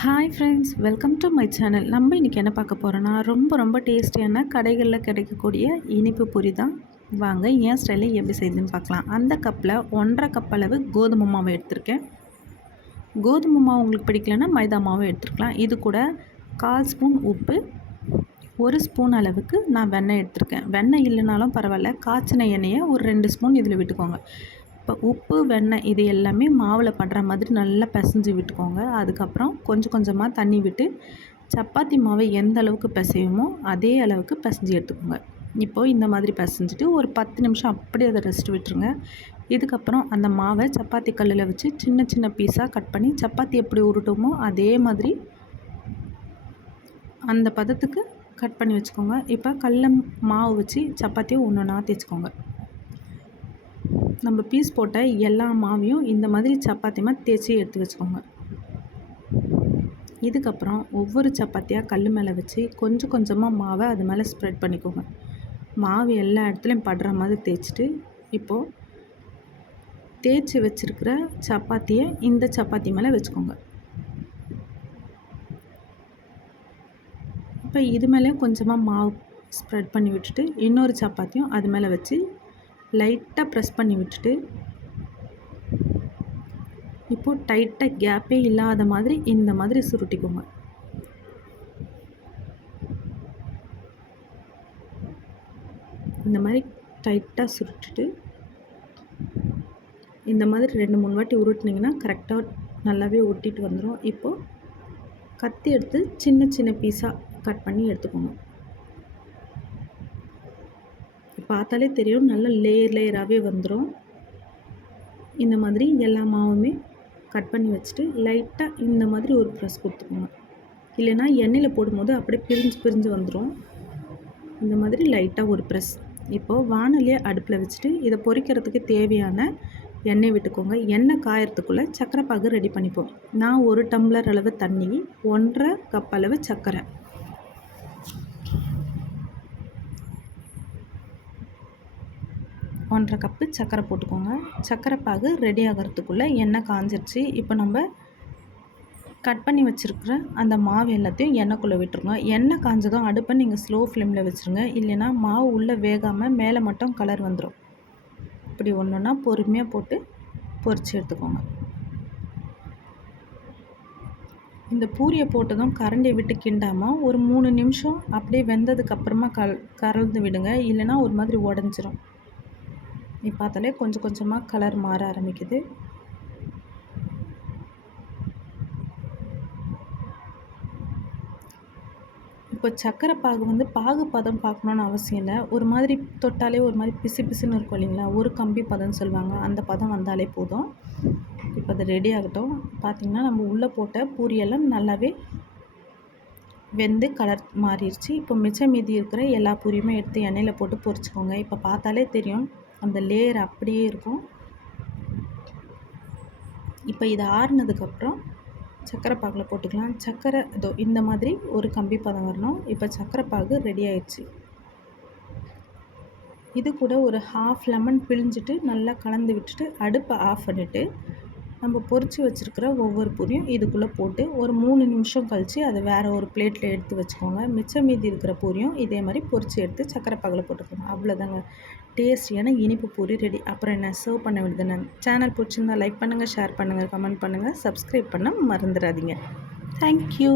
Hi friends welcome to my channel நம்ம இன்றைக்கி என்ன பார்க்க போகிறோன்னா ரொம்ப ரொம்ப டேஸ்டியான கடைகளில் கிடைக்கக்கூடிய இனிப்பு பொரி தான். வாங்க ஏன் ஸ்டைலில் எப்படி செய்யுதுன்னு பார்க்கலாம். அந்த கப்பில் ஒன்றரை கப் அளவு கோதுமை மாவு எடுத்திருக்கேன். கோதுமை மாவு உங்களுக்கு பிடிக்கலன்னா மைதா மாவு எடுத்துருக்கலாம். இது கூட கால் ஸ்பூன் உப்பு ஒரு ஸ்பூன் அளவுக்கு நான் வெண்ணெய் எடுத்திருக்கேன். வெண்ணெய் இல்லைனாலும் பரவாயில்ல. காய்ச்சின எண்ணெயை ஒரு ரெண்டு ஸ்பூன் இதில் விட்டுக்கோங்க. இப்போ உப்பு வெண்ணெய் இது எல்லாமே மாவில் பண்ணுற மாதிரி நல்லா பிசைஞ்சு விட்டுக்கோங்க. அதுக்கப்புறம் கொஞ்சம் கொஞ்சமாக தண்ணி விட்டு சப்பாத்தி மாவை எந்த அளவுக்கு பிசையுமோ அதே அளவுக்கு பிசைஞ்சு எடுத்துக்கோங்க. இப்போது இந்த மாதிரி பிசைஞ்சிட்டு ஒரு பத்து நிமிஷம் அப்படியே அதை ரெஸ்ட் விட்டுருங்க. இதுக்கப்புறம் அந்த மாவை சப்பாத்தி கல்லில் வச்சு சின்ன சின்ன பீஸாக கட் பண்ணி சப்பாத்தி எப்படி உருட்டுமோ அதே மாதிரி அந்த பதத்துக்கு கட் பண்ணி வச்சுக்கோங்க. இப்போ கடல மாவு வச்சு சப்பாத்தியை ஒன்று ஒன்றா தேய்ச்சிக்கோங்க. நம்ம பீஸ் போட்ட எல்லா மாவையும் இந்த மாதிரி சப்பாத்தி மாதிரி தேய்ச்சி எடுத்து வச்சுக்கோங்க. இதுக்கப்புறம் ஒவ்வொரு சப்பாத்தியாக கல் மேலே வச்சு கொஞ்சம் கொஞ்சமாக மாவை அது மேலே ஸ்ப்ரெட் பண்ணிக்கோங்க. மாவு எல்லா இடத்துலையும் படுற மாதிரி தேய்ச்சிட்டு இப்போது தேய்ச்சி வச்சுருக்கிற சப்பாத்தியை இந்த சப்பாத்தி மேலே வச்சுக்கோங்க. இப்போ இது மேலேயும் கொஞ்சமாக மாவு ஸ்ப்ரெட் பண்ணி விட்டுட்டு இன்னொரு சப்பாத்தியும் அது மேலே வச்சு லைட்டாக ப்ரெஸ் பண்ணி விட்டுட்டு இப்போது டைட்டாக கேப்பே இல்லாத மாதிரி இந்த மாதிரி சுருட்டிக்கோங்க. இந்த மாதிரி டைட்டாக சுருட்டிட்டு இந்த மாதிரி ரெண்டு மூணு வாட்டி உருட்டினீங்கன்னா கரெக்டாக நல்லாவே ஒட்டிட்டு வந்துடும் இப்போது கத்தி எடுத்து சின்ன சின்ன பீஸாக கட் பண்ணி எடுத்துக்கோங்க. பார்த்தாலே தெரியும். நல்லா லேயர் லேயராகவே வந்துடும் இந்த மாதிரி எல்லா மாவுமே கட் பண்ணி வச்சுட்டு லைட்டாக இந்த மாதிரி ஒரு ப்ரெஸ் கொடுத்துக்கோங்க. இல்லைனா எண்ணெயில் போடும்போது அப்படியே பிரிஞ்சு பிரிஞ்சு வந்துடும் இந்த மாதிரி லைட்டாக ஒரு ப்ரெஸ் இப்போது வானொலியை அடுப்பில் வச்சுட்டு இதை பொரிக்கிறதுக்கு தேவையான எண்ணெய் விட்டுக்கோங்க. எண்ணெய் காயறதுக்குள்ளே சக்கரை பாகு ரெடி பண்ணிப்போம். நான் ஒரு டம்ளர் அளவு தண்ணி ஒன்றரை கப் அளவு சர்க்கரை. ஒன்றரை கப்பு சர்க்கரை போட்டுக்கோங்க. சர்க்கரை பாகு ரெடி ஆகிறதுக்குள்ளே எண்ணெய் காஞ்சிருச்சு. இப்போ நம்ம கட் பண்ணி வச்சுருக்கிற அந்த மாவு எல்லாத்தையும் எண்ணெய்க்குள்ளே விட்டுருங்க. எண்ணெய் காஞ்சதும் அடுப்பை நீங்கள் ஸ்லோ ஃப்ளேமில் வச்சுருங்க. இல்லைன்னா மாவு உள்ளே வேகாமல் மேலே மட்டும் கலர் வந்துடும் இப்படி ஒன்றுனா பொறுமையாக போட்டு பொறிச்சு எடுத்துக்கோங்க. இந்த பூரியை போட்டதும் கரண்டியை விட்டு கிண்டாமல் ஒரு மூணு நிமிஷம் அப்படியே வெந்ததுக்கப்புறமா கல் கறந்து விடுங்க. இல்லைனா ஒரு மாதிரி உடஞ்சிரும். நீ பார்த்தாலே கொஞ்சம் கொஞ்சமாக கலர் மாற ஆரம்பிக்குது. இப்போ சக்கரை பாகு வந்து பாகு பதம் பார்க்கணுன்னு அவசியம் இல்லை. ஒரு மாதிரி தொட்டாலே ஒரு மாதிரி பிசு பிசுன்னு இருக்கும் இல்லைங்களா? ஒரு கம்பி பதம்னு சொல்லுவாங்க. அந்த பதம் வந்தாலே போதும். இப்போ அது ரெடி ஆகட்டும். பார்த்திங்கன்னா நம்ம உள்ளே போட்ட பூரியெல்லாம் நல்லாவே வெந்து கலர் மாறிடுச்சு. இப்போ மிச்சம் மீதி இருக்கிற எல்லா பூரியுமே எடுத்து எண்ணெயில் போட்டு பொரிச்சுக்கோங்க. இப்போ பார்த்தாலே தெரியும். அந்த லேயர் அப்படியே இருக்கும். இப்போ இது ஆறுனதுக்கப்புறம் சர்க்கரை பாகில் போட்டுக்கலாம். சர்க்கரை இதோ இந்த மாதிரி ஒரு கம்பி பதம் வரணும். இப்போ சர்க்கரை பாகு ரெடி ஆயிடுச்சு. இது கூட ஒரு ஹாஃப் லெமன் பிழிஞ்சிட்டு நல்லா கலந்து விட்டுட்டு அடுப்பை ஆஃப் பண்ணிவிட்டு நம்ம பொறிச்சு வச்சுருக்கிற ஒவ்வொரு பூரியும் இதுக்குள்ளே போட்டு ஒரு மூணு நிமிஷம் கழித்து அதை வேறு ஒரு பிளேட்டில் எடுத்து வச்சுக்கோங்க. மிச்சம் மீதி இருக்கிற பூரியும் இதே மாதிரி பொறிச்சு எடுத்து சக்கரை பகலை போட்டுக்கோங்க. அவ்வளோதாங்க டேஸ்டியான இனிப்பு பூரி ரெடி அப்புறம் என்ன? சர்வ் பண்ண வேண்டியது சேனல் பிடிச்சிருந்தா லைக் பண்ணுங்கள் ஷேர் பண்ணுங்கள் கமெண்ட் பண்ணுங்கள் சப்ஸ்கிரைப் பண்ண மறந்துடாதீங்க. தேங்க்யூ